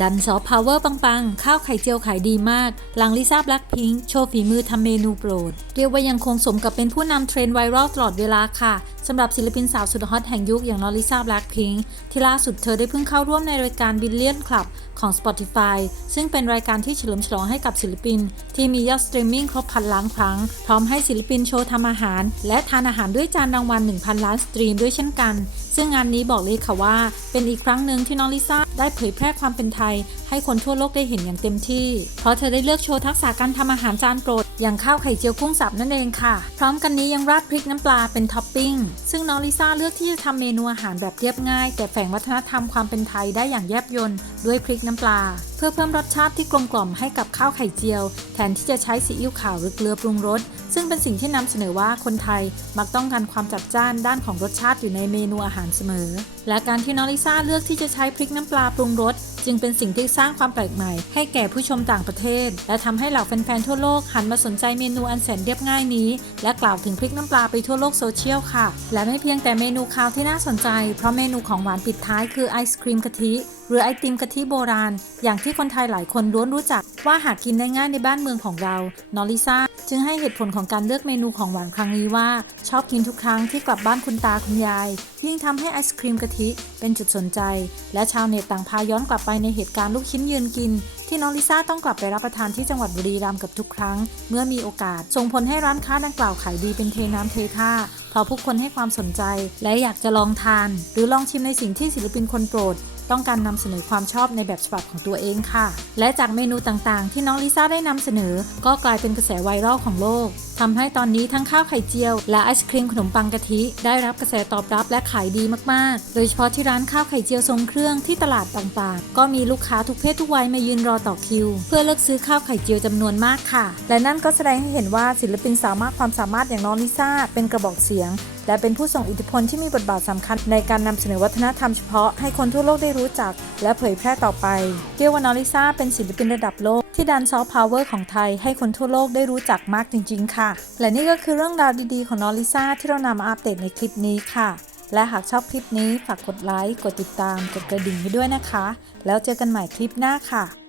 ดันซอฟต์พาวเวอร์ปังๆ ข้าวไข่เจียวขายดีมาก หลังลิซ่าแบล็คพิงค์โชว์ฝีมือทำเมนูโปรด เรียกว่ายังคงสมกับเป็นผู้นำเทรนด์ไวรัลตลอดเวลาค่ะสำหรับศิลปินสาวสุดฮอตแห่งยุคอย่างนอลิซ่าแบล็คพิงค์ที่ล่าสุดเธอได้เพิ่งเข้าร่วมในรายการ Billion Club ของ Spotify ซึ่งเป็นรายการที่เฉลิมฉลองให้กับศิลปิน ที่มียอดสตรีมมิ่งครบพันล้านครั้ง พร้อมให้ศิลปินโชว์ทำอาหาร และทานอาหารด้วยจานรางวัล 1,000 ล้านสตรีมด้วยเช่นกัน ซึ่งงานนี้บอกเลยค่ะว่า เป็นอีกครั้งหนึ่งที่น้องลิซ่า ได้เผยแพร่ความเป็นไทย ให้คนทั่วโลกได้เห็นอย่างเต็มที่ เพราะเธอได้เลือกโชว์ทักษะการทำอาหารจานโปรด อย่างข้าวไข่เจียวกุ้งสับนั่นเองค่ะ พร้อมกันนี้ยังราดพริกน้ำปลาเป็นท็อปปิ้ง ซึ่งน้องลิซ่าเลือกที่จะทำเมนูอาหารแบบเรียบง่าย แต่แฝงวัฒนธรรมความเป็นไทยได้อย่างแยบยลด้วยพริกน้ำปลา เพื่อเพิ่มรสชาติที่กลมกล่อมให้กับข้าวไข่เจียว แทนที่จะใช้ซีอิ๊วขาวหรือเกลือปรุงรส ซึ่งเป็นสิ่งที่นำเสนอว่าคนไทยมักต้องการความจัดจ้านด้านของรสชาติอยู่ในเมนูอาหารเสมอ และการที่น้องลิซ่าเลือกที่จะใช้พริกน้ำปลาปรุงรสจึงเป็นสิ่งที่สร้างความแปลกใหม่ ให้แก่ผู้ชมต่างประเทศ และทำให้เหล่าแฟนๆทั่วโลกหันมาสนใจเมนูอันแสนเรียบง่ายนี้ และกล่าวถึงพริกน้ำปลาไปทั่วโลกโซเชียลค่ะ และไม่เพียงแต่เมนูคาวที่น่าสนใจ เพราะเมนูของหวานปิดท้ายคือไอศครีมกะทิหรือไอติมกะทิโบราณ อย่างที่คนไทยหลายคนล้วนรู้จักว่าหากินได้ง่ายในบ้านเมืองของเรา นอลิซ่าจึงให้เหตุผลของการเลือกเมนูของหวานครั้งนี้ว่า ชอบกินทุกครั้งที่กลับบ้านคุณตาคุณยาย ยิ่งทำให้ไอศครีมกะทิเป็นจุดสนใจ และชาวเน็ตต่างพาย้อนกลับไปในเหตุการณ์ลูกชิ้นยืนกิน ที่น้องลิซ่าต้องกลับไปรับประทานที่จังหวัดบุรีรัมย์กับทุกครั้ง เมื่อมีโอกาสส่งผลให้ร้านค้าดังกล่าวขายดีเป็นเทน้ำเทท่าเพราะผู้คนให้ความสนใจ และอยากจะลองทาน หรือลองชิมในสิ่งที่ศิลปินคนโปรด ต้องการนำเสนอความชอบในแบบฉบับของตัวเองค่ะ และจากเมนูต่างๆ ที่น้องลิซ่าได้นำเสนอ ก็กลายเป็นกระแสไวรัลของโลกทำให้ตอนนี้ทั้งข้าวไข่เจียว และไอศครีมขนมปังกะทิ ได้รับกระแสตอบรับและขายดีมากๆ โดยเฉพาะที่ร้านข้าวไข่เจียวทรงเครื่องที่ตลาดต่างๆ ก็มีลูกค้าทุกเพศทุกวัยมายืนรอต่อคิว เพื่อเลือกซื้อข้าวไข่เจียวจำนวนมากค่ะ และนั่นก็แสดงให้เห็นว่าศิลปินสามารถความสามารถอย่างน้องลิซ่าเป็นกระบอกเสียง และเป็นผู้ส่งอิทธิพลที่มีบทบาทสำคัญในการนำเสนอวัฒนธรรมเฉพาะให้คนทั่วโลกได้รู้จัก และเผยแพร่ต่อไปเรียกว่านอลิซ่าเป็นศิลปินระดับโลกที่ดันซอฟต์พาวเวอร์ของไทยให้คนทั่วโลกได้รู้จักมากจริง ๆ ค่ะ และนี่ก็คือเรื่องราวดีๆ ของนอลิซ่าที่เรานำมาอัปเดตในคลิปนี้ค่ะ และหากชอบคลิปนี้ฝากกดไลค์ กดติดตาม กดกระดิ่งให้ด้วยนะคะ แล้วเจอกันใหม่คลิปหน้าค่ะ